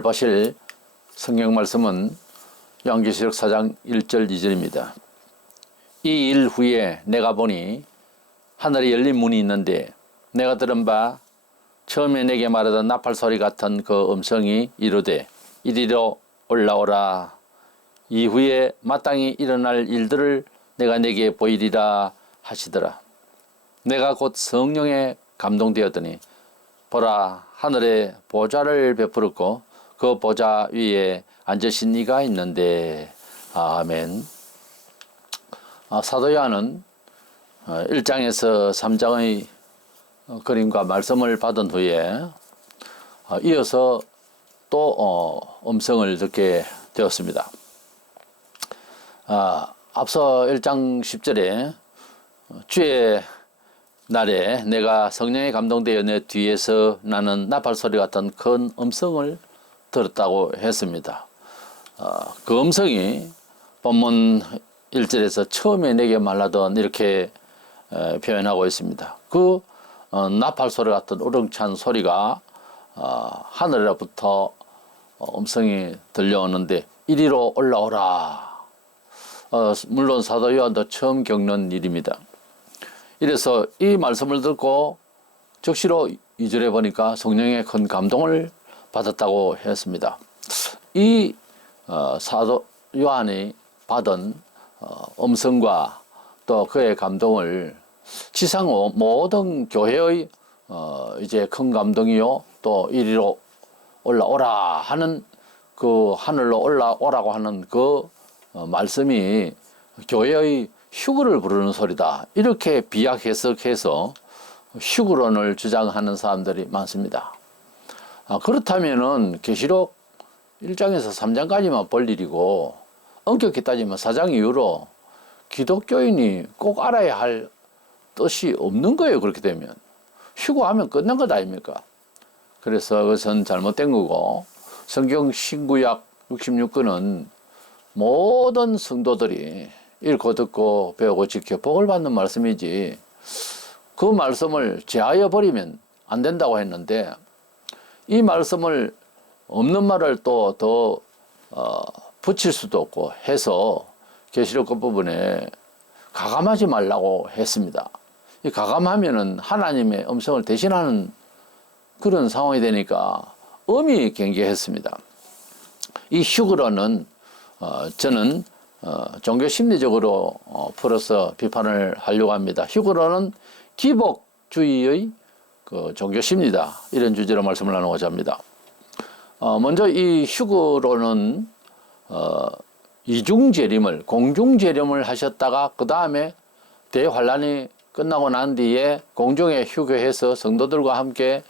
오늘 보실 성경 말씀은 요한계시록 4장 1절 2절입니다. 이 일 후에 내가 보니 하늘에 열린 문이 있는데 내가 들은 바 처음에 내게 말하던 나팔 소리 같은 그 음성이 이르되 이리로 올라오라. 이후에 마땅히 일어날 일들을 내가 내게 보이리라 하시더라. 내가 곧 성령에 감동되었더니 보라, 하늘에 보좌를 베풀었고 그 보좌 위에 앉으신 이가 있는데. 아멘. 사도 요한은 1장에서 3장의 그림과 말씀을 받은 후에 이어서 또 음성을 듣게 되었습니다. 앞서 1장 10절에 주의 날에 내가 성령에 감동되어 내 뒤에서 나는 나팔 소리 같은 큰 음성을 들었다고 했습니다. 그 음성이 본문 1절에서 처음에 내게 말하던 이렇게 표현하고 있습니다. 그 나팔 소리 같은 우렁찬 소리가 하늘로부터 음성이 들려오는데 이리로 올라오라. 물론 사도 요한도 처음 겪는 일입니다. 이래서 이 말씀을 듣고 즉시로 2절에 보니까 성령의 큰 감동을 받았다고 했습니다. 이 사도 요한이 받은 음성과 또 그의 감동을 지상 모든 교회의 이제 큰 감동이요 또 이리로 올라오라 하는 그 하늘로 올라오라고 하는 그 말씀이 교회의 휴거를 부르는 소리다. 이렇게 비약 해석해서 휴거론을 주장하는 사람들이 많습니다. 그렇다면은 계시록 1장에서 3장까지만 볼 일이고 엄격히 따지면 4장 이후로 기독교인이 꼭 알아야 할 뜻이 없는 거예요. 그렇게 되면 휴거하면 끝난 것 아닙니까? 그래서 그것은 잘못된 거고 성경 신구약 66권은 모든 성도들이 읽고 듣고 배우고 지켜 복을 받는 말씀이지 그 말씀을 제하여 버리면 안 된다고 했는데 이 말씀을 없는 말을 또 더 붙일 수도 없고 해서 계시록 그 부분에 가감하지 말라고 했습니다. 이 가감하면은 하나님의 음성을 대신하는 그런 상황이 되니까 엄히 경계했습니다. 이 휴거론은 저는 종교 심리적으로 풀어서 비판을 하려고 합니다. 휴거론은 기복주의의 그 종교 심리다. 이런 주제로 말씀을 나누고자 합니다. 먼저 이 휴거론은 이중재림을 공중재림을 하셨다가 그 다음에 대환란이 끝나고 난 뒤에 공중에 휴거해서 성도들과 함께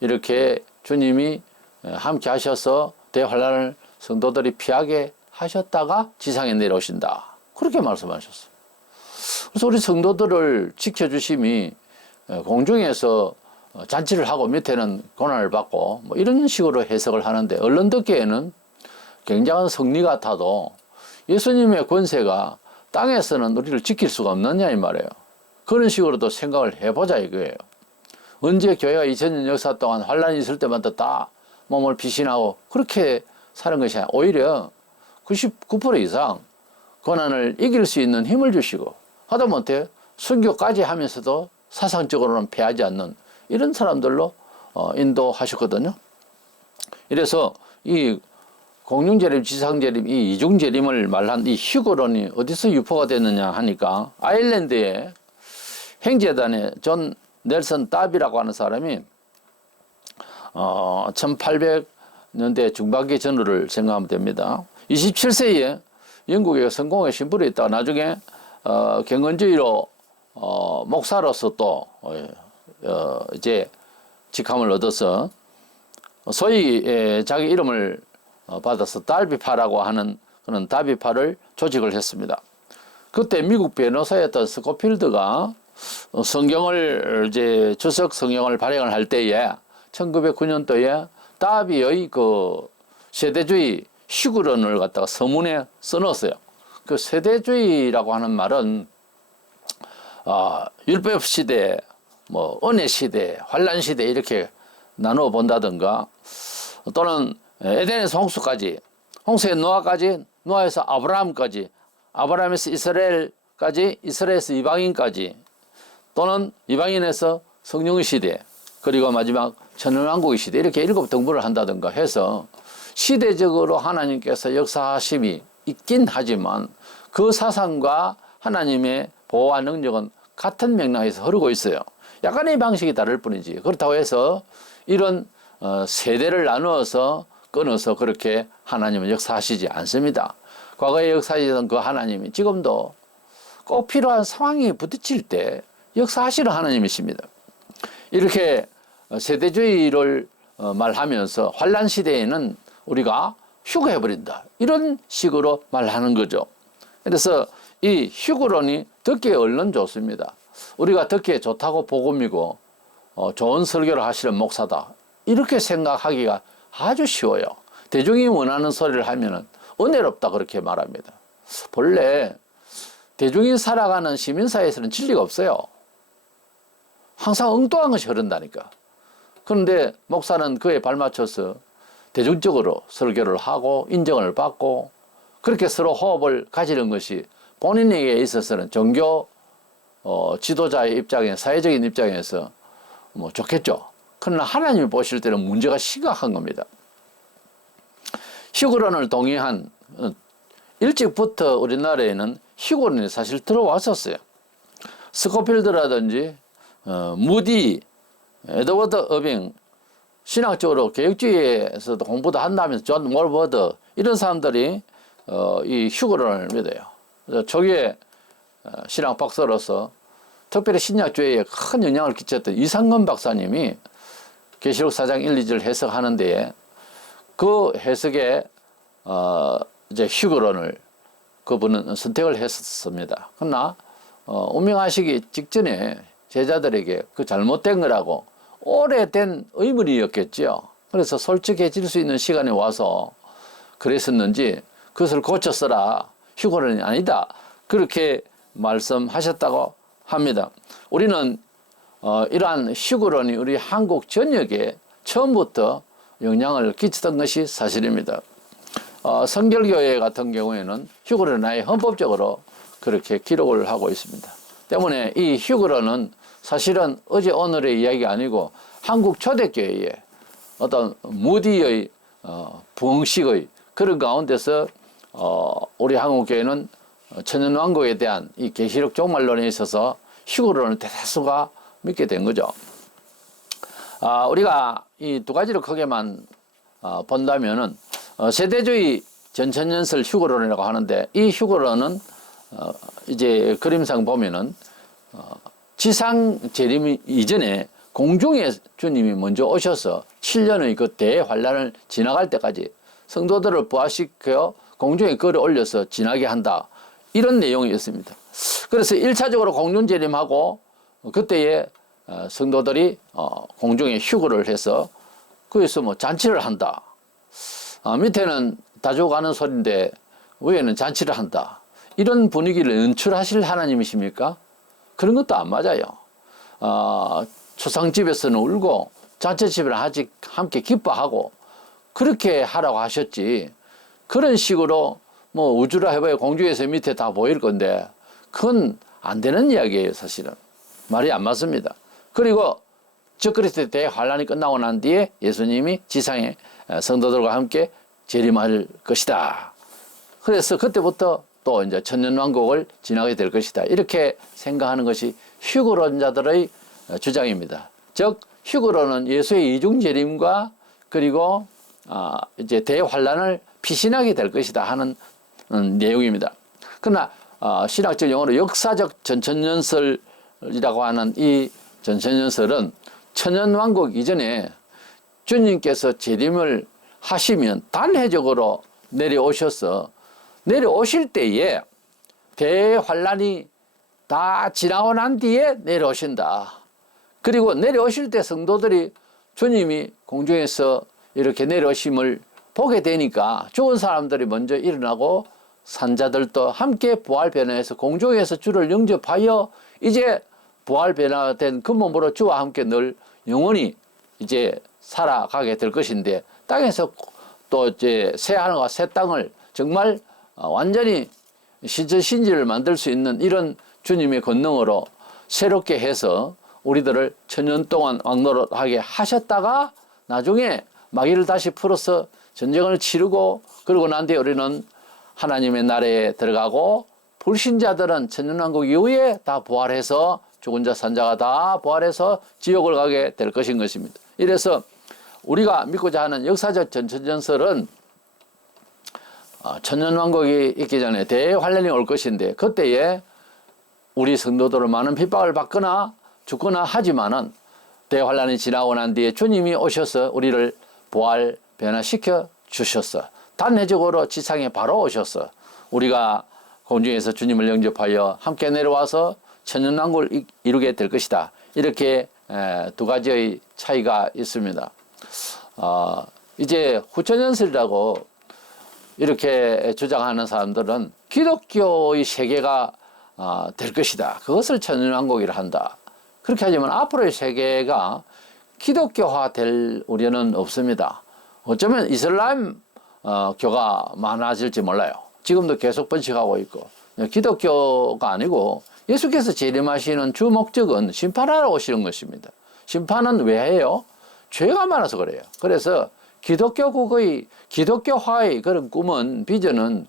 이렇게 주님이 함께 하셔서 대환란을 성도들이 피하게 하셨다가 지상에 내려오신다. 그렇게 말씀하셨어요. 그래서 우리 성도들을 지켜주심이 공중에서 잔치를 하고 밑에는 고난을 받고 뭐 이런 식으로 해석을 하는데 얼른 듣기에는 굉장한 성리 같아도 예수님의 권세가 땅에서는 우리를 지킬 수가 없느냐 이 말이에요. 그런 식으로도 생각을 해보자 이거예요. 언제 교회가 2000년 역사 동안 환란이 있을 때마다 다 몸을 피신하고 그렇게 사는 것이 아니라 오히려 99% 이상 고난을 이길 수 있는 힘을 주시고 하다못해 순교까지 하면서도 사상적으로는 패하지 않는 이런 사람들로 인도하셨거든요. 이래서 이 공중재림, 지상재림, 이 이중재림을 말한 이 휴거론이 어디서 유포가 됐느냐 하니까 아일랜드의 행재단의 존 넬슨 답이라고 하는 사람이 1800년대 중반기 전후를 생각하면 됩니다. 27세에 영국에 성공의 신분이 있다가 나중에 경건주의로 목사로서 또 이제 직함을 얻어서 소위 자기 이름을 받아서 달비파라고 하는 그런 다비파를 조직을 했습니다. 그때 미국 변호사였던 스코필드가 성경을 이제 주석 성경을 발행을 할 때에 1909년도에 다비의 그 세대주의 휴거론을 갖다가 서문에 써놓았어요. 그 세대주의라고 하는 말은 율법 시대, 뭐 은혜 시대, 환란 시대 이렇게 나누어 본다든가 또는 에덴에서 홍수까지, 홍수의 노아까지, 노아에서 아브라함까지, 아브라함에서 이스라엘까지, 이스라엘에서 이방인까지, 또는 이방인에서 성령의 시대, 그리고 마지막 천년왕국의 시대, 이렇게 7등분을 한다든가 해서 시대적으로 하나님께서 역사하심이 있긴 하지만 그 사상과 하나님의 보호와 능력은 같은 맥락에서 흐르고 있어요. 약간의 방식이 다를 뿐이지. 그렇다고 해서 이런 세대를 나누어서 끊어서 그렇게 하나님은 역사하시지 않습니다. 과거에 역사하시던 그 하나님이 지금도 꼭 필요한 상황이 부딪힐 때 역사하시는 하나님이십니다. 이렇게 세대주의를 말하면서 환란 시대에는 우리가 휴거해버린다, 이런 식으로 말하는 거죠. 그래서 이 휴거론이 듣기에 얼른 좋습니다. 우리가 듣기에 좋다고 복음이고 좋은 설교를 하시는 목사다, 이렇게 생각하기가 아주 쉬워요. 대중이 원하는 소리를 하면은 은혜롭다, 그렇게 말합니다. 본래 대중이 살아가는 시민사회에서는 진리가 없어요. 항상 엉뚱한 것이 흐른다니까. 그런데 목사는 그에 발맞춰서 대중적으로 설교를 하고 인정을 받고 그렇게 서로 호흡을 가지는 것이 본인에게 있어서는 종교 지도자의 입장에, 사회적인 입장에서 뭐 좋겠죠. 그러나 하나님이 보실 때는 문제가 심각한 겁니다. 휴거론을 동의한 일찍부터 우리나라에는 휴거론이 사실 들어왔었어요. 스코필드라든지 무디, 에드워드 어빙, 신학적으로 개혁주의에서도 공부도 한다면서 존 몰버드, 이런 사람들이 이 휴거론을 믿어요. 초기에 신학 박사로서 특별히 신약주의에 큰 영향을 끼쳤던 이상근 박사님이 계시록 4장 1, 2절 해석하는 데에 그 해석에 이제 휴거론을 그분은 선택을 했었습니다. 그러나 운명하시기 직전에 제자들에게 그 잘못된 거라고 오래된 의문이었겠죠. 그래서 솔직해질 수 있는 시간이 와서 그랬었는지 그것을 고쳐 써라, 휴거론이 아니다, 그렇게 말씀하셨다고 합니다. 우리는 이러한 휴거론이 우리 한국 전역에 처음부터 영향을 끼치던 것이 사실입니다. 성결교회 같은 경우에는 휴거론은 아예 헌법적으로 그렇게 기록을 하고 있습니다. 때문에 이 휴거론은 사실은 어제 오늘의 이야기가 아니고 한국 초대교회의 어떤 무디의 부흥식의 그런 가운데서 우리 한국교회는 천년왕국에 대한 이 계시록 종말론에 있어서 휴거론을 대다수가 믿게 된 거죠. 우리가 이 두 가지를 크게만 본다면은 세대주의 전천년설 휴거론이라고 하는데, 이 휴거론은 이제 그림상 보면은 지상 재림 이전에 공중에 주님이 먼저 오셔서 7년의 그 대환란을 지나갈 때까지 성도들을 부활시켜 공중에 끌어 올려서 지나게 한다, 이런 내용이 있습니다. 그래서 1차적으로 공중 재림하고 그때에 성도들이 공중에 휴거를 해서 거기서 뭐 잔치를 한다. 밑에는 다 죽어가는 소리인데 위에는 잔치를 한다, 이런 분위기를 연출하실 하나님이십니까? 그런 것도 안 맞아요. 초상집에서는 울고 잔치집에는 아직 함께 기뻐하고 그렇게 하라고 하셨지, 그런 식으로 뭐 우주라 해봐야 공중에서 밑에 다 보일 건데 그건 안 되는 이야기예요. 사실은 말이 안 맞습니다. 그리고 적그리스도의 대환란이 끝나고 난 뒤에 예수님이 지상에 성도들과 함께 재림할 것이다. 그래서 그때부터 또 이제 천년왕국을 지나게 될 것이다, 이렇게 생각하는 것이 휴거론자들의 주장입니다. 즉 휴거론은 예수의 이중 재림과 그리고 이제 대환란을 피신하게 될 것이다 하는 내용입니다. 그러나 신학적 용어로 역사적 전천년설이라고 하는 이 전천년설은 천년왕국 이전에 주님께서 재림을 하시면 단회적으로 내려오셔서 내려오실 때에 대환란이 다 지나고 난 뒤에 내려오신다. 그리고 내려오실 때 성도들이 주님이 공중에서 이렇게 내려오심을 보게 되니까 죽은 사람들이 먼저 일어나고 산자들도 함께 부활 변화해서 공중에서 주를 영접하여 이제 부활 변화된 그 몸으로 주와 함께 늘 영원히 이제 살아가게 될 것인데, 땅에서 또 이제 새 하늘과 새 땅을 정말 완전히 신지를 만들 수 있는 이런 주님의 권능으로 새롭게 해서 우리들을 천년 동안 왕노릇하게 하셨다가 나중에 마귀를 다시 풀어서 전쟁을 치르고 그러고 난 뒤에 우리는 하나님의 나라에 들어가고 불신자들은 천년왕국 이후에 다 부활해서 죽은 자 산자가 다 부활해서 지옥을 가게 될 것인 것입니다. 이래서 우리가 믿고자 하는 역사적 전천전설은 천년왕국이 있기 전에 대환란이 올 것인데 그때에 우리 성도들은 많은 핍박을 받거나 죽거나 하지만은 대환란이 지나고 난 뒤에 주님이 오셔서 우리를 부활 변화시켜 주셨어. 단회적으로 지상에 바로 오셔서 우리가 공중에서 주님을 영접하여 함께 내려와서 천년왕국을 이루게 될 것이다. 이렇게 두 가지의 차이가 있습니다. 이제 후천연설이라고 이렇게 주장하는 사람들은 기독교의 세계가 될 것이다. 그것을 천년왕국이라 한다. 그렇게 하지만 앞으로의 세계가 기독교화 될 우려는 없습니다. 어쩌면 이슬람 교가 많아질지 몰라요. 지금도 계속 번식하고 있고 기독교가 아니고 예수께서 재림하시는 주 목적은 심판하러 오시는 것입니다. 심판은 왜 해요? 죄가 많아서 그래요. 그래서 기독교국의 기독교화의 그런 꿈은 비전은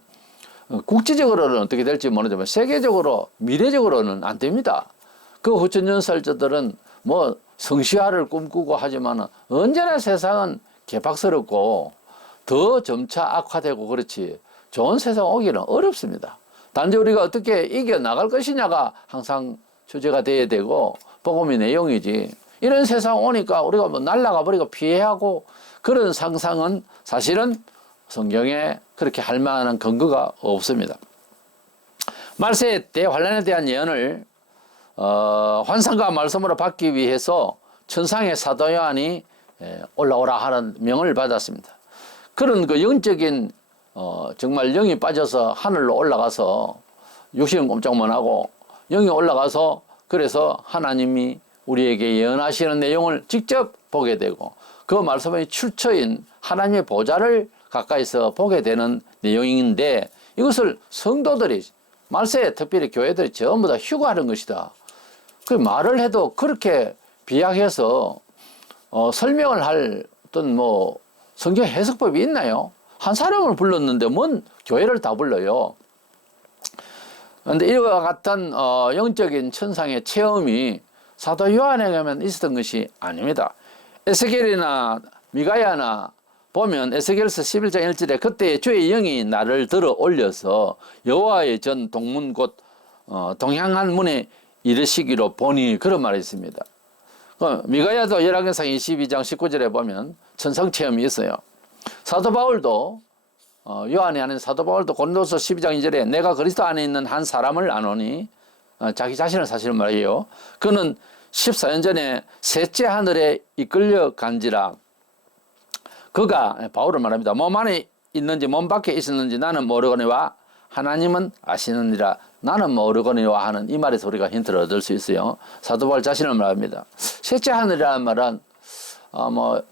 국제적으로는 어떻게 될지 모르지만 세계적으로 미래적으로는 안 됩니다. 그 후천연설자들은 뭐 성시화를 꿈꾸고 하지만 언제나 세상은 개박스럽고 더 점차 악화되고 그렇지 좋은 세상 오기는 어렵습니다. 단지 우리가 어떻게 이겨나갈 것이냐가 항상 주제가 돼야 되고 복음의 내용이지 이런 세상 오니까 우리가 뭐 날아가 버리고 피해하고 그런 상상은 사실은 성경에 그렇게 할 만한 근거가 없습니다. 말세의 대환란에 대한 예언을 환상과 말씀으로 받기 위해서 천상의 사도 요한이 올라오라 하는 명을 받았습니다. 그런 그 영적인 정말 영이 빠져서 하늘로 올라가서 육신은 꼼짝만 하고 영이 올라가서 그래서 하나님이 우리에게 예언하시는 내용을 직접 보게 되고 그 말씀의 출처인 하나님의 보좌를 가까이서 보게 되는 내용인데 이것을 성도들이 말세에 특별히 교회들이 전부 다 휴거하는 것이다. 그 말을 해도 그렇게 비약해서 설명을 할 어떤 뭐 성경 해석법이 있나요? 한 사람을 불렀는데 뭔 교회를 다 불러요. 그런데 이와 같은 영적인 천상의 체험이 사도 요한에게만 있었던 것이 아닙니다. 에스겔이나 미가야나 보면 에스겔서 11장 1절에 그때 주의 영이 나를 들어 올려서 여호와의 전 동문 곧 동향한 문에 이르시기로 보니 그런 말이 있습니다. 미가야도 열왕기상 22장 19절에 보면 천상 체험이 있어요. 사도 바울도 요한이 아닌 사도 바울도 고린도서 12장 2절에 내가 그리스도 안에 있는 한 사람을 아노니 자기 자신을 사실은 말이에요. 그는 14년 전에 셋째 하늘에 이끌려 간지라 그가 바울을 말합니다. 몸 안에 있는지 몸 밖에 있었는지 나는 모르거니와 하나님은 아시느니라 나는 모르거니와 하는 이 말에서 우리가 힌트를 얻을 수 있어요. 사도 바울 자신을 말합니다. 셋째 하늘이라는 말은 뭐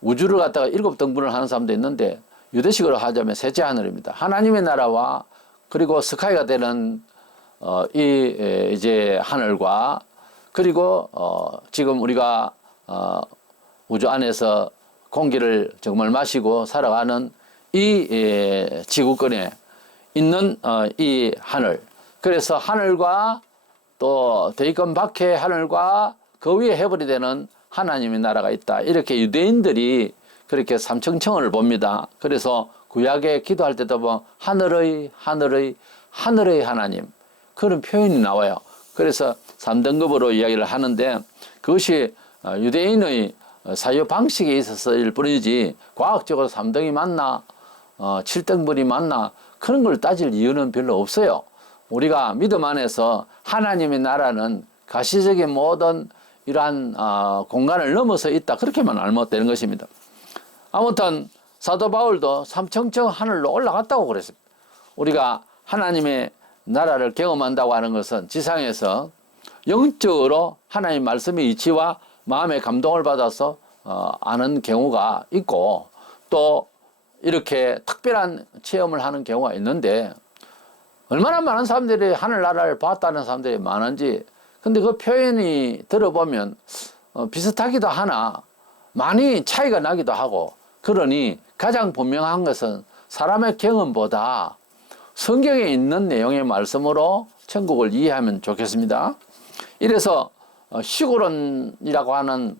우주를 갖다가 7등분을 하는 사람도 있는데 유대식으로 하자면 셋째 하늘입니다. 하나님의 나라와 그리고 스카이가 되는 이제 하늘과 그리고 지금 우리가 우주 안에서 공기를 정말 마시고 살아가는 이 지구권에 있는 이 하늘. 그래서 하늘과 또 대기권 밖의 하늘과 그 위에 해벌이 되는 하나님의 나라가 있다. 이렇게 유대인들이 그렇게 삼층청을 봅니다. 그래서 구약에 기도할 때도 보면 하늘의 하나님 그런 표현이 나와요. 그래서 3등급으로 이야기를 하는데 그것이 유대인의 사유 방식에 있어서일 뿐이지 과학적으로 3등이 맞나 7등분이 맞나 그런 걸 따질 이유는 별로 없어요. 우리가 믿음 안에서 하나님의 나라는 가시적인 모든 이러한 공간을 넘어서 있다. 그렇게만 알면 되는 것입니다. 아무튼 사도 바울도 삼청청 하늘로 올라갔다고 그랬습니다. 우리가 하나님의 나라를 경험한다고 하는 것은 지상에서 영적으로 하나님 말씀의 이치와 마음의 감동을 받아서 아는 경우가 있고 또 이렇게 특별한 체험을 하는 경우가 있는데 얼마나 많은 사람들이 하늘나라를 봤다는 사람들이 많은지 근데 그 표현이 들어보면 비슷하기도 하나 많이 차이가 나기도 하고 그러니 가장 분명한 것은 사람의 경험보다 성경에 있는 내용의 말씀으로 천국을 이해하면 좋겠습니다. 이래서 시골론이라고 하는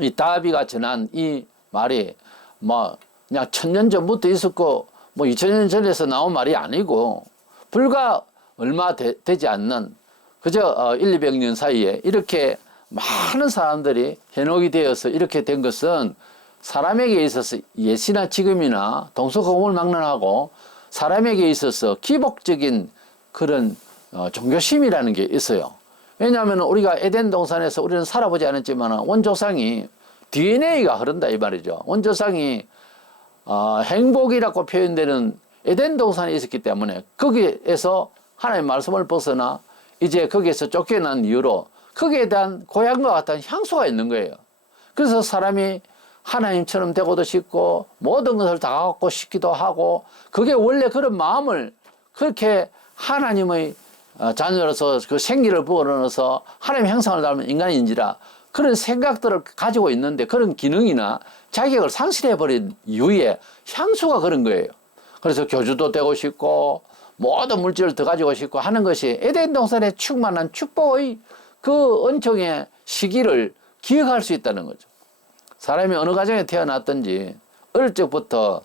이 다비가 전한 이 말이 뭐 그냥 1000년 전부터 있었고 뭐 2000년 전에서 나온 말이 아니고 불과 얼마 되지 않는 그저 1, 200년 사이에 이렇게 많은 사람들이 현혹이 되어서 이렇게 된 것은 사람에게 있어서 예시나 지금이나 동서고금을망론하고 사람에게 있어서 기복적인 그런 종교심이라는 게 있어요. 왜냐하면 우리가 에덴 동산에서 우리는 살아보지 않았지만 원조상이 DNA가 흐른다 이 말이죠. 원조상이 행복이라고 표현되는 에덴 동산에 있었기 때문에 거기에서 하나님의 말씀을 벗어나 이제 거기에서 쫓겨난 이유로 거기에 대한 고향과 같은 향수가 있는 거예요. 그래서 사람이 하나님처럼 되고도 싶고 모든 것을 다 갖고 싶기도 하고 그게 원래 그런 마음을 그렇게 하나님의 자녀로서 그 생기를 부어넣어서 하나님의 형상을 닮은 인간인지라 그런 생각들을 가지고 있는데 그런 기능이나 자격을 상실해버린 이후에 향수가 그런 거예요. 그래서 교주도 되고 싶고 모든 물질을 더 가지고 싶고 하는 것이 에덴 동산에 충만한 축복의 그 은총의 시기를 기억할 수 있다는 거죠. 사람이 어느 가정에 태어났든지 어릴 적부터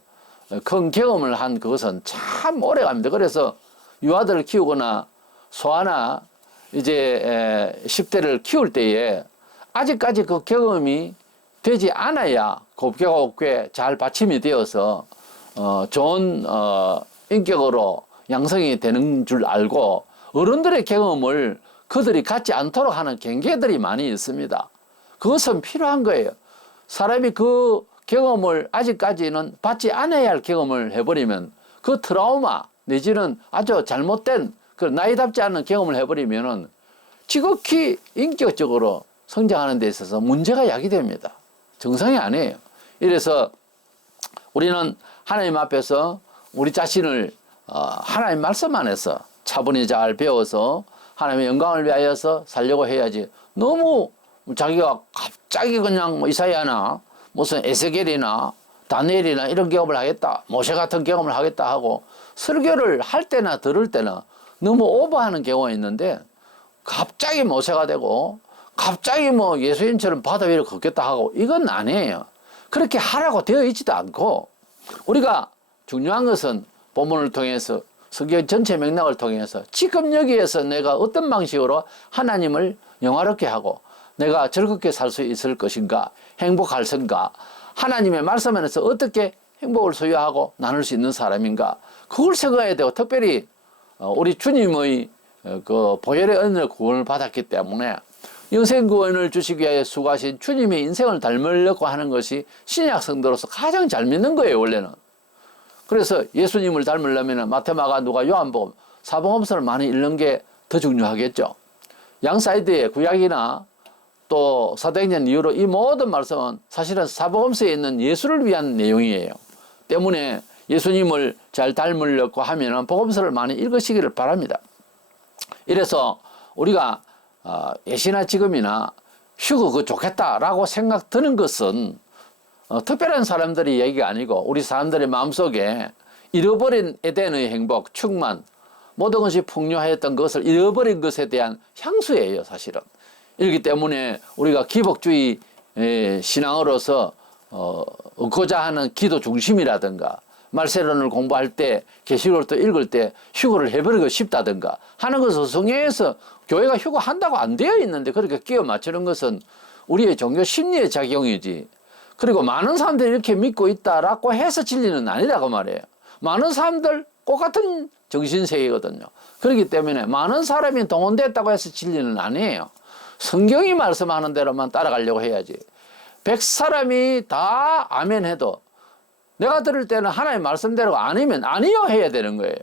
큰 경험을 한 그것은 참 오래 갑니다. 그래서 유아들을 키우거나 소아나 이제 10대를 키울 때에 아직까지 그 경험이 되지 않아야 곱게 잘 받침이 되어서 좋은 인격으로 양성이 되는 줄 알고 어른들의 경험을 그들이 갖지 않도록 하는 경계들이 많이 있습니다. 그것은 필요한 거예요. 사람이 그 경험을 아직까지는 받지 않아야 할 경험을 해버리면 그 트라우마 내지는 아주 잘못된 그 나이답지 않은 경험을 해버리면은 지극히 인격적으로 성장하는 데 있어서 문제가 야기됩니다. 정상이 아니에요. 이래서 우리는 하나님 앞에서 우리 자신을 하나님 말씀 안에서 차분히 잘 배워서 하나님의 영광을 위하여서 살려고 해야지 너무 자기가 갑자기 그냥 뭐 이사야나 무슨 에스겔이나 다니엘이나 이런 경험을 하겠다 모세 같은 경험을 하겠다 하고 설교를 할 때나 들을 때나 너무 오버하는 경우가 있는데 갑자기 모세가 되고 갑자기 뭐 예수님처럼 바다 위를 걷겠다 하고 이건 아니에요. 그렇게 하라고 되어 있지도 않고 우리가 중요한 것은 본문을 통해서 성경 전체 맥락을 통해서 지금 여기에서 내가 어떤 방식으로 하나님을 영화롭게 하고 내가 즐겁게 살 수 있을 것인가 행복할 것인가 하나님의 말씀 안에서 어떻게 행복을 소유하고 나눌 수 있는 사람인가 그걸 생각해야 되고 특별히 우리 주님의 그 보혈의 은혜를 구원을 받았기 때문에 영생 구원을 주시기 위해 수고하신 주님의 인생을 닮으려고 하는 것이 신약 성도로서 가장 잘 믿는 거예요 원래는. 그래서 예수님을 닮으려면 마태, 마가, 누가, 요한복음, 사복음서를 많이 읽는 게 더 중요하겠죠. 양 사이드에 구약이나 또 사도행전 이후로 이 모든 말씀은 사실은 사복음서에 있는 예수를 위한 내용이에요. 때문에 예수님을 잘 닮으려고 하면 복음서를 많이 읽으시기를 바랍니다. 이래서 우리가 예시나 지금이나 휴거 그거 좋겠다라고 생각 드는 것은 특별한 사람들이 얘기가 아니고 우리 사람들의 마음속에 잃어버린 에덴의 행복, 충만 모든 것이 풍요하였던 것을 잃어버린 것에 대한 향수예요 사실은. 이렇기 때문에 우리가 기복주의 신앙으로서 얻고자 하는 기도 중심이라든가 말세론을 공부할 때 계시록을 또 읽을 때 휴거를 해버리고 싶다든가 하는 것은 성경에서 교회가 휴거한다고 안 되어 있는데 그렇게 끼워 맞추는 것은 우리의 종교 심리의 작용이지. 그리고 많은 사람들이 이렇게 믿고 있다라고 해서 진리는 아니라고 말해요. 많은 사람들 똑같은 정신세계거든요. 그렇기 때문에 많은 사람이 동원됐다고 해서 진리는 아니에요. 성경이 말씀하는 대로만 따라가려고 해야지. 100사람이 다 아멘 해도 내가 들을 때는 하나님 말씀대로가 아니면 아니요 해야 되는 거예요.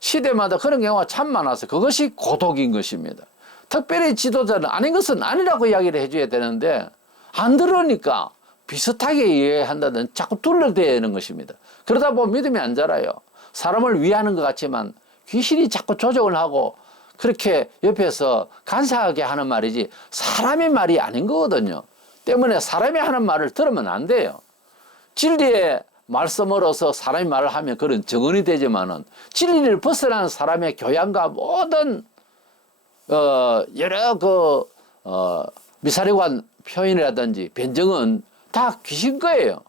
시대마다 그런 경우가 참 많아서 그것이 고독인 것입니다. 특별히 지도자는 아닌 것은 아니라고 이야기를 해줘야 되는데 안 들으니까 비슷하게 이해한다든 자꾸 둘러대는 것입니다. 그러다 보면 믿음이 안 자라요. 사람을 위하는 것 같지만 귀신이 자꾸 조종을 하고 그렇게 옆에서 간사하게 하는 말이지 사람의 말이 아닌 거거든요. 때문에 사람이 하는 말을 들으면 안 돼요. 진리의 말씀으로서 사람이 말을 하면 그런 정언이 되지만은 진리를 벗어난 사람의 교양과 모든 여러 미사리관 표현이라든지 변정은 다 귀신 거예요.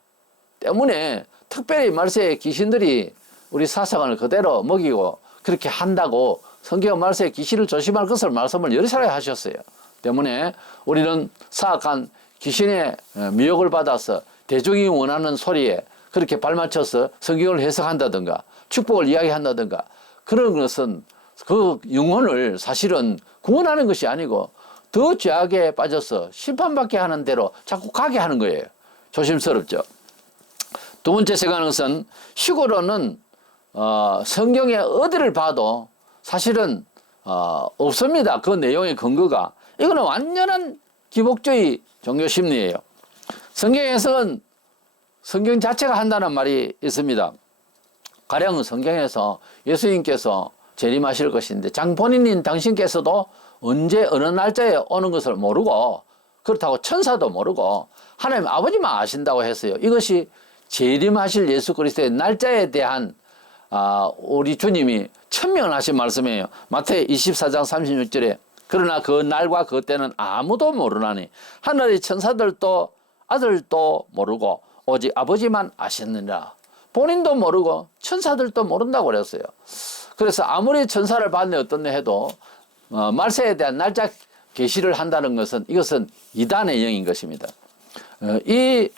때문에 특별히 말세의 귀신들이 우리 사상을 그대로 먹이고 그렇게 한다고 성경 말세에 귀신을 조심할 것을 말씀을 여러 차례 하셨어요. 때문에 우리는 사악한 귀신의 미혹을 받아서 대중이 원하는 소리에 그렇게 발맞춰서 성경을 해석한다든가 축복을 이야기한다든가 그런 것은 그 영혼을 사실은 구원하는 것이 아니고 더 죄악에 빠져서 심판받게 하는 대로 자꾸 가게 하는 거예요. 조심스럽죠. 두 번째 생각하는 것은 식으로는 성경의 어디를 봐도 사실은 없습니다. 그 내용의 근거가. 이거는 완전한 기복주의 종교 심리예요. 성경에서는 성경 자체가 한다는 말이 있습니다. 가령 성경에서 예수님께서 재림하실 것인데 장본인인 당신께서도 언제 어느 날짜에 오는 것을 모르고 그렇다고 천사도 모르고 하나님 아버지만 아신다고 했어요. 이것이 재림하실 예수 그리스도의 날짜에 대한 우리 주님이 천명하신 말씀이에요. 마태복음 24장 36절에 그러나 그 날과 그 때는 아무도 모르나니 하늘의 천사들도 아들도 모르고 오직 아버지만 아셨느니라. 본인도 모르고 천사들도 모른다고 그랬어요. 그래서 아무리 천사를 받네 어떻네 해도 말세에 대한 날짜 계시를 한다는 것은 이것은 이단의 영인 것입니다. 이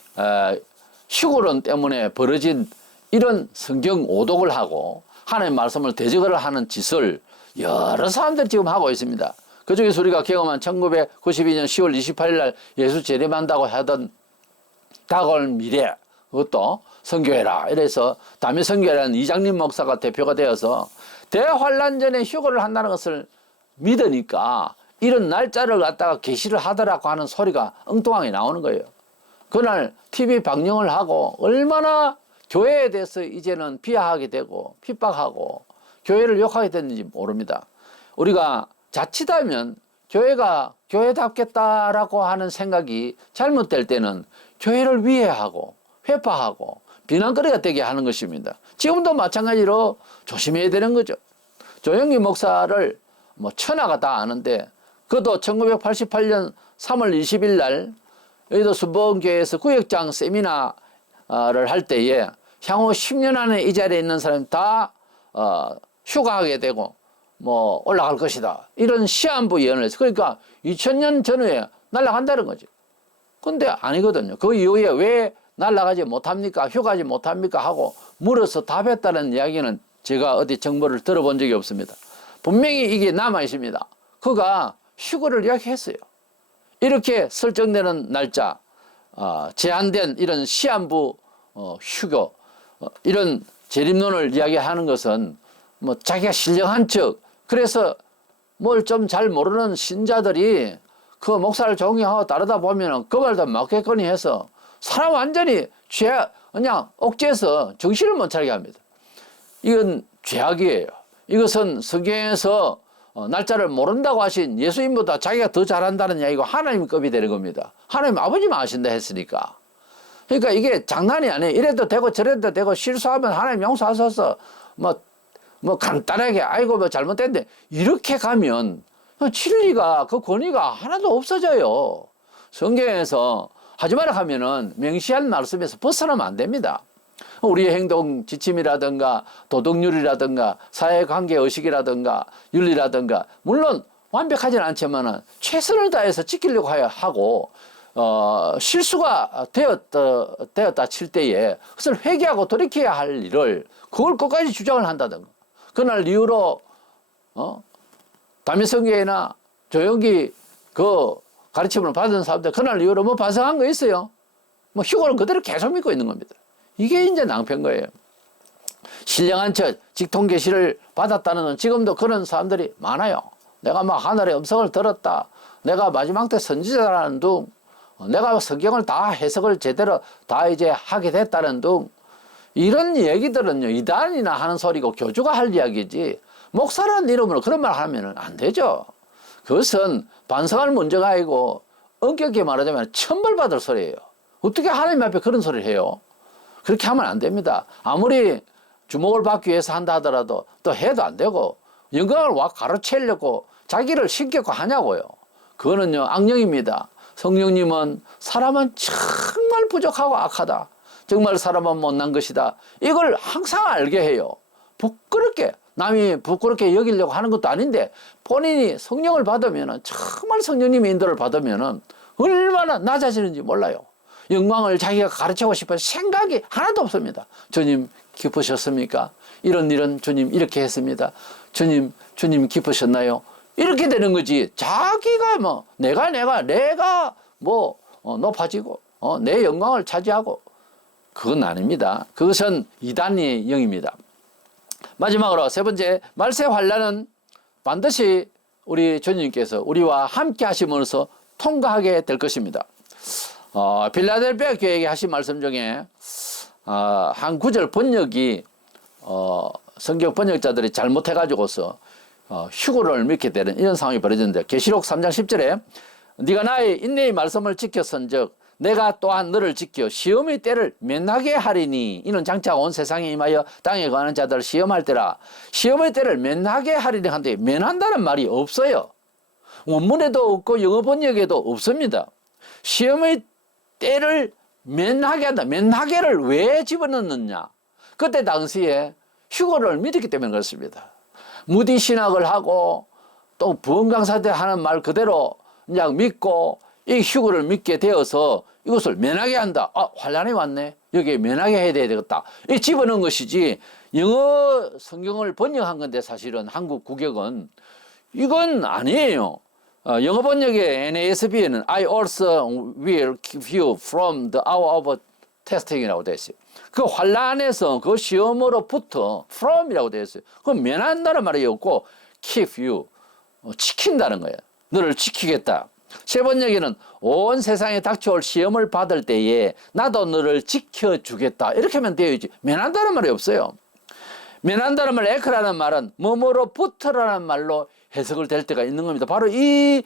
시골론 때문에 벌어진 이런 성경 오독을 하고 하나님의 말씀을 대적을 하는 짓을 여러 사람들이 지금 하고 있습니다. 그중에서 우리가 경험한 1992년 10월 28일 날 예수 재림한다고 하던 다가올 미래, 그것도 선교해라 이래서 담임 선교회라는 이장님 목사가 대표가 되어서 대환란 전에 휴거를 한다는 것을 믿으니까 이런 날짜를 갖다가 계시를 하더라고 하는 소리가 엉뚱하게 나오는 거예요. 그날 TV 방영을 하고 얼마나 교회에 대해서 이제는 비하하게 되고 핍박하고 교회를 욕하게 됐는지 모릅니다. 우리가 자칫하면 교회가 교회답겠다라고 하는 생각이 잘못될 때는 교회를 위해하고 회파하고 비난거리가 되게 하는 것입니다. 지금도 마찬가지로 조심해야 되는 거죠. 조영기 목사를 뭐 천하가 다 아는데 그도 1988년 3월 20일 날 여의도 순복음교회에서 구역장 세미나를 할 때에 향후 10년 안에 이 자리에 있는 사람이 다 휴가하게 되고 뭐 올라갈 것이다. 이런 시한부 예언을 했어요. 그러니까 2000년 전후에 날아간다는 거죠. 근데 아니거든요. 그 이후에 왜 날아가지 못합니까? 휴가하지 못합니까? 하고 물어서 답했다는 이야기는 제가 어디 정보를 들어본 적이 없습니다. 분명히 이게 남아 있습니다. 그가 휴거를 이야기했어요. 이렇게 설정되는 날짜, 제한된 이런 시한부 휴거, 이런 재림론을 이야기하는 것은 뭐 자기가 신령한 척, 그래서 뭘 좀 잘 모르는 신자들이 그 목사를 존경하고 따르다 보면 그 말도 맞겠거니 해서 사람 완전히 그냥 억지해서 정신을 못 차리게 합니다. 이건 죄악이에요. 이것은 성경에서 날짜를 모른다고 하신 예수님보다 자기가 더 잘한다는 이야기고 하나님급이 되는 겁니다. 하나님 아버지만 아신다 했으니까. 그러니까 이게 장난이 아니에요. 이래도 되고 저래도 되고 실수하면 하나님 용서하셔서 뭐 간단하게 아이고 뭐 잘못됐는데 이렇게 가면 진리가 그 권위가 하나도 없어져요. 성경에서 하지 마라 하면은 명시한 말씀에서 벗어나면 안 됩니다. 우리의 행동 지침이라든가 도덕률이라든가 사회관계 의식이라든가 윤리라든가 물론 완벽하지는 않지만은 최선을 다해서 지키려고 하고 실수가 되었다 칠 때에 그것을 회개하고 돌이켜야 할 일을 그걸 끝까지 주장을 한다든가 그날 이후로 담임선교회나 조영기 그 가르침을 받은 사람들 그날 이후로 뭐 반성한 거 있어요? 뭐 휴거를 그대로 계속 믿고 있는 겁니다. 이게 이제 낭패인 거예요. 신령한 척 직통 계시를 받았다는 지금도 그런 사람들이 많아요. 내가 막 하늘의 음성을 들었다. 내가 마지막 때 선지자라는 둥 내가 성경을 다 해석을 제대로 다 이제 하게 됐다는 등 이런 얘기들은요, 이단이나 하는 소리고 교주가 할 이야기지, 목사라는 이름으로 그런 말 하면은 안 되죠. 그것은 반성할 문제가 아니고 엄격히 말하자면 천벌받을 소리예요. 어떻게 하나님 앞에 그런 소리를 해요? 그렇게 하면 안 됩니다. 아무리 주목을 받기 위해서 한다 하더라도 또 해도 안 되고, 영광을 와 가로채려고 자기를 신격고 하냐고요. 그거는요, 악령입니다. 성령님은 사람은 정말 부족하고 악하다, 정말 사람은 못난 것이다, 이걸 항상 알게 해요. 부끄럽게, 남이 부끄럽게 여기려고 하는 것도 아닌데 본인이 성령을 받으면, 정말 성령님의 인도를 받으면 얼마나 낮아지는지 몰라요. 영광을 자기가 가르치고 싶은 생각이 하나도 없습니다. 주님 기쁘셨습니까? 이런 주님 이렇게 했습니다. 주님 기쁘셨나요? 이렇게 되는 거지. 자기가 뭐 내가 뭐 높아지고 내 영광을 차지하고, 그건 아닙니다. 그것은 이단의 영입니다. 마지막으로 세 번째, 말세 환란은 반드시 우리 주님께서 우리와 함께 하심으로써 통과하게 될 것입니다. 필라델피아 교회에게 하신 말씀 중에 한 구절 번역이 성경 번역자들이 잘못해가지고서 휴고를 믿게 되는 이런 상황이 벌어졌는데, 계시록 3장 10절에 네가 나의 인내의 말씀을 지켰은즉 내가 또한 너를 지켜 시험의 때를 면하게 하리니, 이는 장차 온 세상에 임하여 땅에 거하는 자들을 시험할 때라. 시험의 때를 면하게 하리니 한데, 면한다는 말이 없어요. 원문에도 없고 영어 번역에도 없습니다. 시험의 때를 면하게 한다. 면하게를 왜 집어넣느냐? 그때 당시에 휴거를 믿었기 때문에 그렇습니다. 무디 신학을 하고 또 부흥 강사들 하는 말 그대로 그냥 믿고 이 휴거를 믿게 되어서 이것을 면하게 한다. 환란이 왔네, 여기에 면하게 해야 되겠다, 이 집어넣은 것이지, 영어 성경을 번역한 건데 사실은 한국 국역은 이건 아니에요. 영어 번역의 NASB에는 I also will keep you from the hour of testing이라고 되어 있어요. 그 환란에서, 그 시험으로부터 from이라고 되어 있어요. 그럼 면한다는 말이 없고 keep you, 지킨다는 거예요. 너를 지키겠다. 세 번역에는 온 세상에 닥쳐올 시험을 받을 때에 나도 너를 지켜주겠다, 이렇게 하면 되어 있지, 면한다는 말이 없어요. 면한다는 말, 에크라는 말은 뭐뭐로부터라는 말로 해석을 될 때가 있는 겁니다. 바로 이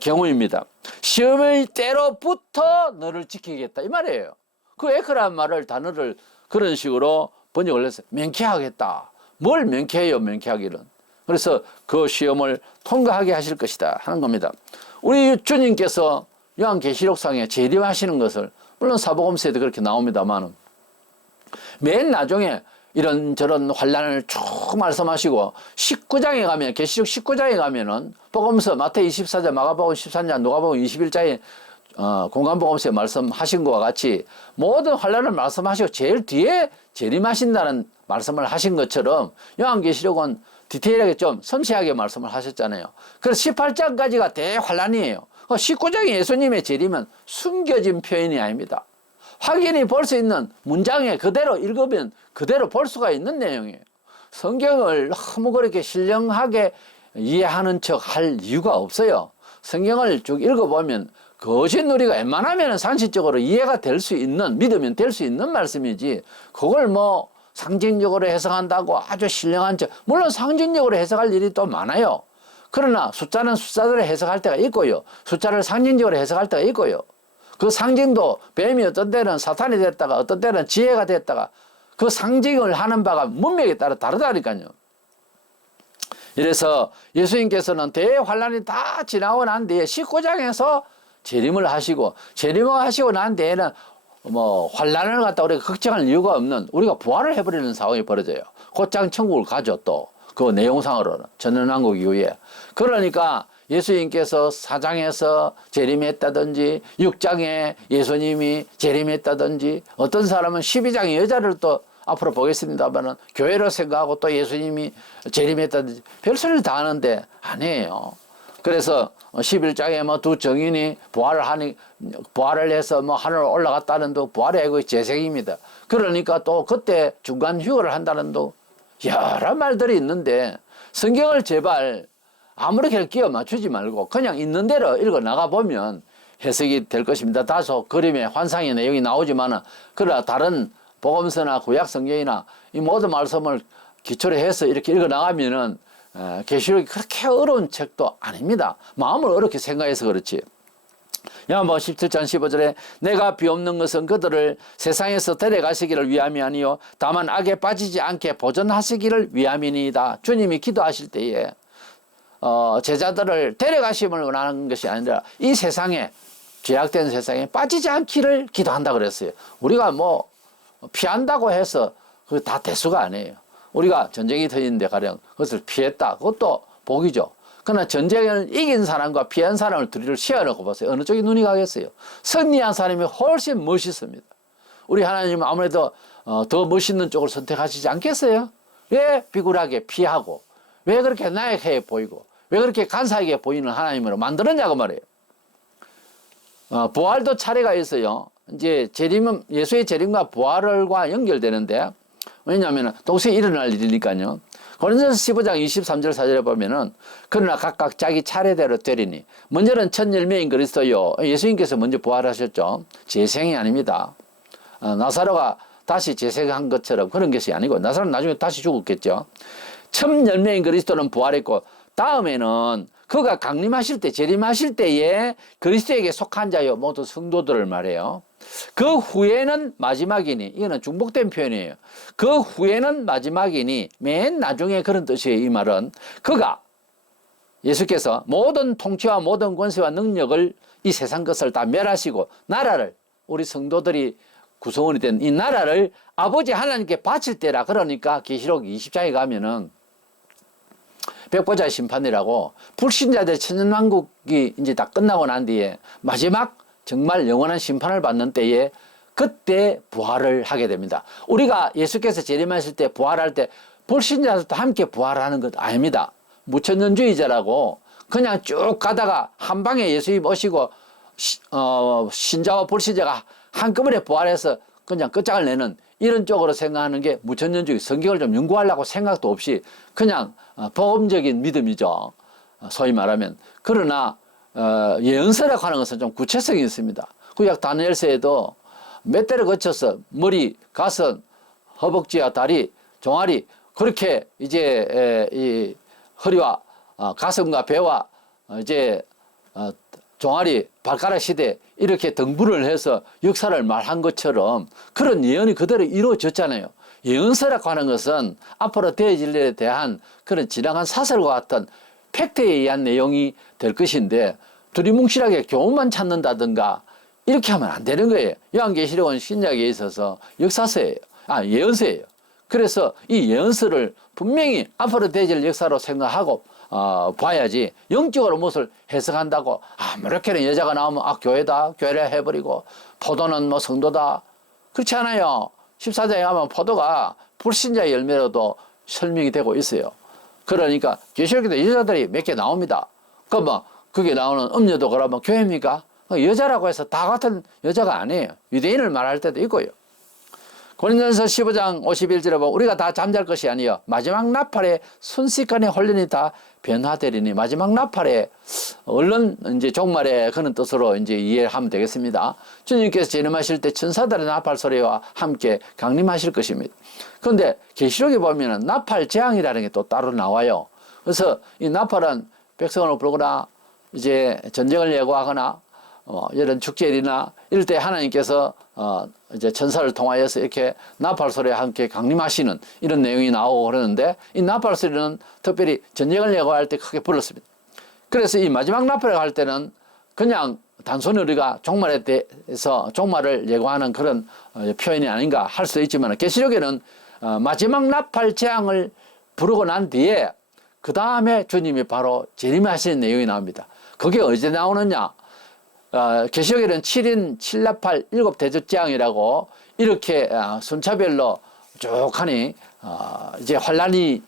경우입니다. 시험의 때로부터 너를 지키겠다, 이 말이에요. 그 에크라는 말을, 단어를 그런 식으로 번역을 해서 명쾌하겠다. 뭘 명쾌해요, 명쾌하기는. 그래서 그 시험을 통과하게 하실 것이다 하는 겁니다. 우리 주님께서 요한계시록상에 재림하시는 것을, 물론 사복음서에도 그렇게 나옵니다만, 맨 나중에 이런저런 환란을 쭉 말씀하시고 19장에 가면, 계시록 19장에 가면은 복음서 마태이 24장, 마가복음 13장, 누가복음 21장에 공간복음서에 말씀하신 것과 같이 모든 환란을 말씀하시고 제일 뒤에 재림하신다는 말씀을 하신 것처럼 요한계시록은 디테일하게 좀 섬세하게 말씀을 하셨잖아요. 그래서 18장까지가 대환란이에요. 19장에 예수님의 재림은 숨겨진 표현이 아닙니다. 확연히 볼 수 있는 문장에 그대로 읽으면 그대로 볼 수가 있는 내용이에요. 성경을 너무 그렇게 신령하게 이해하는 척 할 이유가 없어요. 성경을 쭉 읽어보면 거짓 우리가 웬만하면 상식적으로 이해가 될 수 있는, 믿으면 될 수 있는 말씀이지, 그걸 뭐 상징적으로 해석한다고 아주 신령한 척, 물론 상징적으로 해석할 일이 또 많아요. 그러나 숫자는 숫자대로 해석할 때가 있고요, 숫자를 상징적으로 해석할 때가 있고요. 그 상징도 뱀이 어떤 때는 사탄이 됐다가 어떤 때는 지혜가 됐다가 그 상징을 하는 바가 문맥에 따라 다르다니까요. 이래서 예수님께서는 대환란이 다 지나고 난 뒤에 19장에서 재림을 하시고, 재림을 하시고 난 뒤에는 뭐 환란을 갖다 우리가 걱정할 이유가 없는, 우리가 부활을 해버리는 상황이 벌어져요. 곧장 천국을 가죠. 또 그 내용상으로는 전원왕국 이후에. 그러니까 예수님께서 4장에서 재림했다든지 6장에 예수님이 재림했다든지, 어떤 사람은 12장에 여자를 또 앞으로 보겠습니다만은 교회로 생각하고 또 예수님이 재림했다든지 별소리를 다 하는데 아니에요. 그래서 11장에 뭐 두 정인이 부활을 해서 뭐 하늘로 올라갔다는 도 부활의 그 재생입니다. 그러니까 또 그때 중간 휴거를 한다는 도 여러 말들이 있는데, 성경을 제발 아무렇게나 끼워 맞추지 말고 그냥 있는 대로 읽어 나가 보면 해석이 될 것입니다. 다소 그림의 환상의 내용이 나오지만은 그러나 다른 복음서나 구약 성경이나 이 모든 말씀을 기초로 해서 이렇게 읽어 나가면은 계시록이 그렇게 어려운 책도 아닙니다. 마음을 어렵게 생각해서 그렇지. 야뭐 17장 15절에 내가 비옵는 것은 그들을 세상에서 데려가시기를 위함이 아니요 다만 악에 빠지지 않게 보존하시기를 위함이니이다. 주님이 기도하실 때에 제자들을 데려가심을 원하는 것이 아니라 이 세상에 죄악된 세상에 빠지지 않기를 기도한다 그랬어요. 우리가 뭐 피한다고 해서 그 다 대수가 아니에요. 우리가 전쟁이 터지는데 가령 그것을 피했다. 그것도 복이죠. 그러나 전쟁을 이긴 사람과 피한 사람을 둘이를 시험해놓고 보세요. 어느 쪽이 눈이 가겠어요? 승리한 사람이 훨씬 멋있습니다. 우리 하나님은 아무래도 더 멋있는 쪽을 선택하시지 않겠어요? 왜 비굴하게 피하고 왜 그렇게 나약해 보이고 왜 그렇게 간사하게 보이는 하나님으로 만들었냐고 말이에요. 부활도 차례가 있어요. 이제 재림은 예수의 재림과 부활과 연결되는데 왜냐하면 동시에 일어날 일이니까요. 고린도전서 15장 23절 4절에 보면은 그러나 각각 자기 차례대로 되리니 먼저는 첫 열매인 그리스도요. 예수님께서 먼저 부활하셨죠. 재생이 아닙니다. 나사로가 다시 재생한 것처럼 그런 것이 아니고 나사로는 나중에 다시 죽었겠죠. 첫 열매인 그리스도는 부활했고 다음에는 그가 강림하실 때 재림하실 때에 그리스도에게 속한 자요 모두 성도들을 말해요. 그 후에는 마지막이니 이거는 중복된 표현이에요. 그 후에는 마지막이니 맨 나중에 그런 뜻이에요. 이 말은 그가 예수께서 모든 통치와 모든 권세와 능력을 이 세상 것을 다 멸하시고 나라를 우리 성도들이 구성원이 된 이 나라를 아버지 하나님께 바칠 때라. 그러니까 계시록 20장에 가면은 백보자 심판이라고 불신자들 천년왕국이 이제 다 끝나고 난 뒤에 마지막 정말 영원한 심판을 받는 때에 그때 부활을 하게 됩니다. 우리가 예수께서 재림하실 때 부활할 때 불신자들도 함께 부활하는 것 아닙니다. 무천년주의자라고 그냥 쭉 가다가 한 방에 예수님 오시고 신자와 불신자가 한꺼번에 부활해서 그냥 끝장을 내는 이런 쪽으로 생각하는 게 무천년주의, 성경을 좀 연구하려고 생각도 없이 그냥 보험적인 믿음이죠. 소위 말하면. 그러나 예언서라고 하는 것은 좀 구체성이 있습니다. 구약 다니엘서에도 몇 대를 거쳐서 머리, 가슴, 허벅지와 다리, 종아리 그렇게 이제 이 허리와 가슴과 배와 이제 종아리, 발가락 시대 이렇게 등분을 해서 역사를 말한 것처럼 그런 예언이 그대로 이루어졌잖아요. 예언서라고 하는 것은 앞으로 되어질 일에 대한 그런 지나간 사설과 같은 팩트에 의한 내용이 될 것인데 두리뭉실하게 교훈만 찾는다든가 이렇게 하면 안 되는 거예요. 요한계시록은 신약에 있어서 역사서예요. 예언서예요. 그래서 이 예언서를 분명히 앞으로 되어질 역사로 생각하고 봐야지 영적으로 무엇을 해석한다고 아무렇게나 여자가 나오면 교회다 교회라 해버리고 포도는 뭐 성도다 그렇지 않아요. 14장에 가면 포도가 불신자의 열매로도 설명이 되고 있어요. 그러니까 계시록에도 여자들이 몇 개 나옵니다. 그럼 그게 나오는 음녀도 그러면 교회입니까? 여자라고 해서 다 같은 여자가 아니에요. 유대인을 말할 때도 있고요. 고린도전서 15장 51절에 보면 우리가 다 잠잘 것이 아니요 마지막 나팔에 순식간에 홀린이 다 변화되리니 마지막 나팔에 얼른 이제 종말에 그런 뜻으로 이제 이해하면 되겠습니다. 주님께서 재림하실 때 천사들의 나팔 소리와 함께 강림하실 것입니다. 그런데 계시록에 보면은 나팔 재앙이라는 게 또 따로 나와요. 그래서 이 나팔은 백성을 부르거나 이제 전쟁을 예고하거나 이런 축제일이나 이럴 때 하나님께서 이제 천사를 통하여서 이렇게 나팔 소리와 함께 강림하시는 이런 내용이 나오고 그러는데 이 나팔 소리는 특별히 전쟁을 예고할 때 크게 불렀습니다. 그래서 이 마지막 나팔을 할 때는 그냥 단순히 우리가 종말에 대해서 종말을 예고하는 그런 표현이 아닌가 할 수도 있지만 계시록에는 마지막 나팔 재앙을 부르고 난 뒤에 그 다음에 주님이 바로 재림하시는 내용이 나옵니다. 그게 어디에 나오느냐? 계시록에는 7인 7나팔 7대접재앙이라고 이렇게 순차별로 쭉 하니 이제 환란이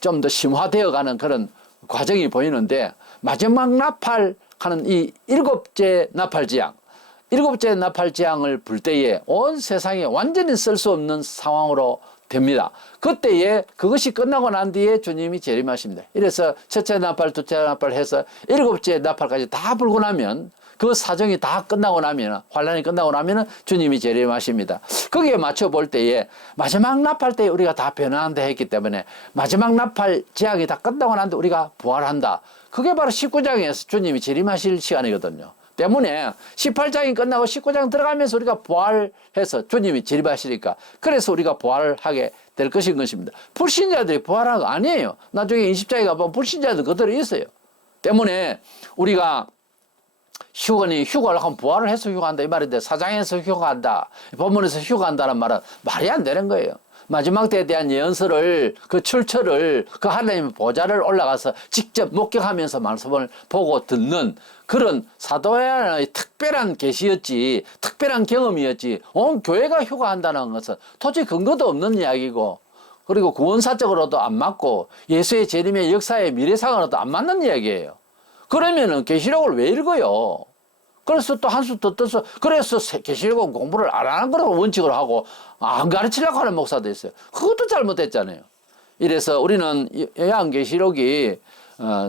좀 더 심화되어 가는 그런 과정이 보이는데 마지막 나팔 하는 이 7째 나팔재앙 7째 나팔재앙을 불 때에 온 세상에 완전히 쓸 수 없는 상황으로 됩니다. 그때에 그것이 끝나고 난 뒤에 주님이 재림하십니다. 이래서 첫째 나팔, 둘째 나팔 해서 7째 나팔까지 다 불고 나면 그 사정이 다 끝나고 나면, 환란이 끝나고 나면 주님이 재림하십니다. 거기에 맞춰 볼 때에 마지막 나팔 때 우리가 다 변화한다 했기 때문에 마지막 나팔 재앙이 다 끝나고 난데 우리가 부활한다. 그게 바로 19장에서 주님이 재림하실 시간이거든요. 때문에 18장이 끝나고 19장 들어가면서 우리가 부활해서 주님이 재림하시니까 그래서 우리가 부활하게 될 것인 것입니다. 불신자들이 부활한 거 아니에요. 나중에 20장에 가보면 불신자들 그대로 있어요. 때문에 우리가 휴가를 하면 부활을 해서 휴가한다 이 말인데 사장에서 휴가한다, 본문에서 휴가한다는 말은 말이 안 되는 거예요. 마지막 때에 대한 예언서를 그 출처를 그 하나님의 보좌를 올라가서 직접 목격하면서 말씀을 보고 듣는 그런 사도의 특별한 계시였지, 특별한 경험이었지, 온 교회가 휴가한다는 것은 도저히 근거도 없는 이야기고, 그리고 구원사적으로도 안 맞고 예수의 재림의 역사의 미래상으로도 안 맞는 이야기예요. 그러면은 계시록을 왜 읽어요? 그래서 또 한 수 더 떠서 그래서 계시록은 공부를 안 하는 거라고 원칙으로 하고 안 가르치려고 하는 목사도 있어요. 그것도 잘못됐잖아요. 이래서 우리는 요한계시록이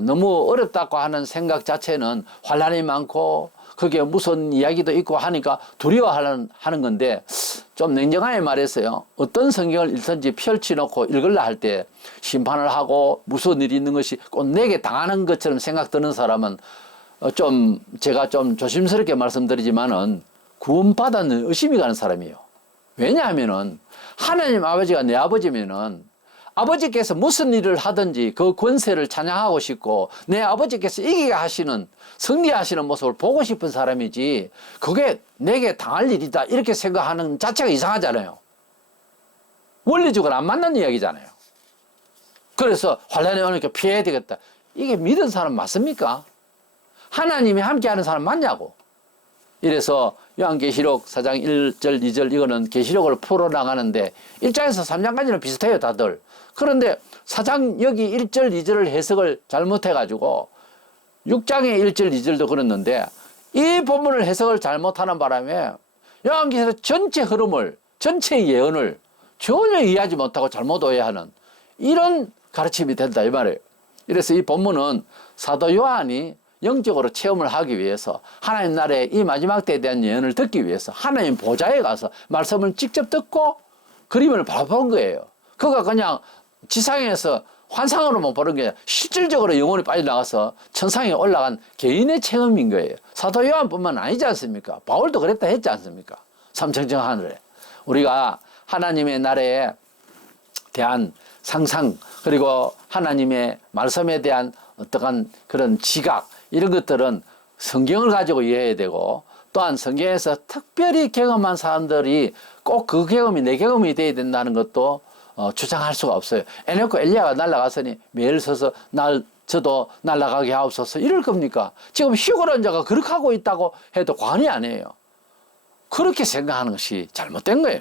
너무 어렵다고 하는 생각 자체는 환란이 많고 그게 무슨 이야기도 있고 하니까 두려워하는 건데, 좀 냉정하게 말했어요. 어떤 성경을 읽든지 펼쳐놓고 읽으려 할 때 심판을 하고 무슨 일이 있는 것이 꼭 내게 당하는 것처럼 생각드는 사람은 제가 좀 조심스럽게 말씀드리지만은 구원받았는 의심이 가는 사람이에요. 왜냐하면은 하나님 아버지가 내 아버지면은 아버지께서 무슨 일을 하든지 그 권세를 찬양하고 싶고 내 아버지께서 이기게 하시는, 승리하시는 모습을 보고 싶은 사람이지, 그게 내게 당할 일이다 이렇게 생각하는 자체가 이상하잖아요. 원리적으로 안 맞는 이야기잖아요. 그래서 환란이 오니까 피해야 되겠다. 이게 믿은 사람 맞습니까? 하나님이 함께하는 사람 맞냐고. 이래서 요한계시록 4장 1절 2절 이거는 계시록을 풀어나가는데 1장에서 3장까지는 비슷해요 다들. 그런데 4장 여기 1절 2절을 해석을 잘못해가지고 6장의 1절 2절도 그랬는데, 이 본문을 해석을 잘못하는 바람에 요한계시록 전체 흐름을, 전체 예언을 전혀 이해하지 못하고 잘못 오해하는 이런 가르침이 된다 이 말이에요. 이래서 이 본문은 사도 요한이 영적으로 체험을 하기 위해서, 하나님 나라의 이 마지막 때에 대한 예언을 듣기 위해서 하나님 보좌에 가서 말씀을 직접 듣고 그림을 바라본 거예요. 그가 그냥 지상에서 환상으로만 보는 게 아니라 실질적으로 영혼이 빠져나가서 천상에 올라간 개인의 체험인 거예요. 사도 요한뿐만 아니지 않습니까? 바울도 그랬다 했지 않습니까? 삼천정 하늘에. 우리가 하나님의 나라에 대한 상상, 그리고 하나님의 말씀에 대한 어떠한 그런 지각, 이런 것들은 성경을 가지고 이해해야 되고, 또한 성경에서 특별히 경험한 사람들이 꼭 그 경험이 내 경험이 돼야 된다는 것도 주장할 수가 없어요. 에노크 엘리야가 날아갔으니 매일 서서 저도 날아가게 하옵소서 이럴 겁니까? 지금 휴거한 자가 그렇게 하고 있다고 해도 관이 아니에요. 그렇게 생각하는 것이 잘못된 거예요.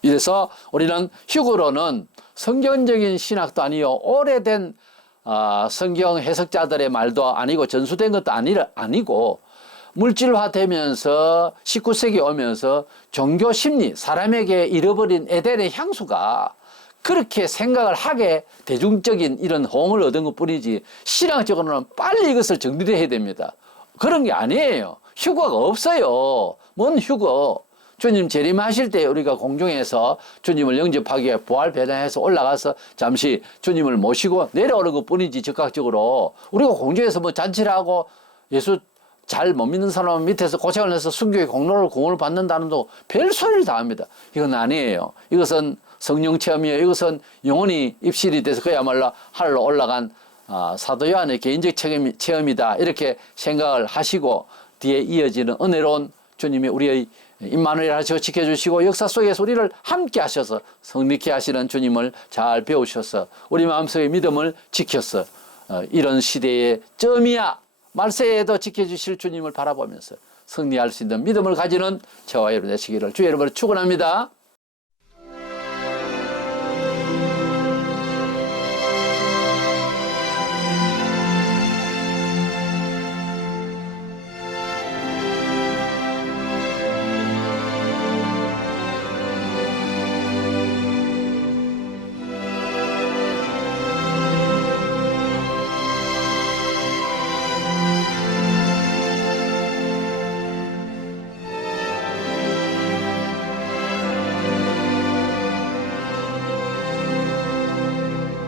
이래서 우리는 휴거로는 성경적인 신학도 아니요, 오래된 성경 해석자들의 말도 아니고 전수된 것도 아니고 물질화되면서 19세기 오면서 종교 심리, 사람에게 잃어버린 에덴의 향수가 그렇게 생각을 하게 대중적인 이런 호응을 얻은 것 뿐이지, 신앙적으로는 빨리 이것을 정리를 해야 됩니다. 그런 게 아니에요. 휴거가 없어요. 뭔 휴거. 주님 재림하실 때 우리가 공중에서 주님을 영접하기 위해 부활 배당해서 올라가서 잠시 주님을 모시고 내려오는 것 뿐이지, 즉각적으로 우리가 공중에서 뭐 잔치를 하고 예수 잘 못 믿는 사람은 밑에서 고생을 해서 순교의 공로를 구원을 받는다는 도 별소리를 다 합니다. 이건 아니에요. 이것은 성령 체험이에요. 이것은 영혼이 입실이 돼서 그야말로 하늘로 올라간 사도 요한의 개인적 체험이다 이렇게 생각을 하시고, 뒤에 이어지는 은혜로운 주님이 우리의 임마누엘 하시고 지켜주시고 역사 속에서 우리를 함께 하셔서 성립케 하시는 주님을 잘 배우셔서 우리 마음속의 믿음을 지켜서 이런 시대의 점이야 말세에도 지켜주실 주님을 바라보면서 승리할 수 있는 믿음을 가지는 저와 여러분 되시기를 주의 이름으로 축원합니다.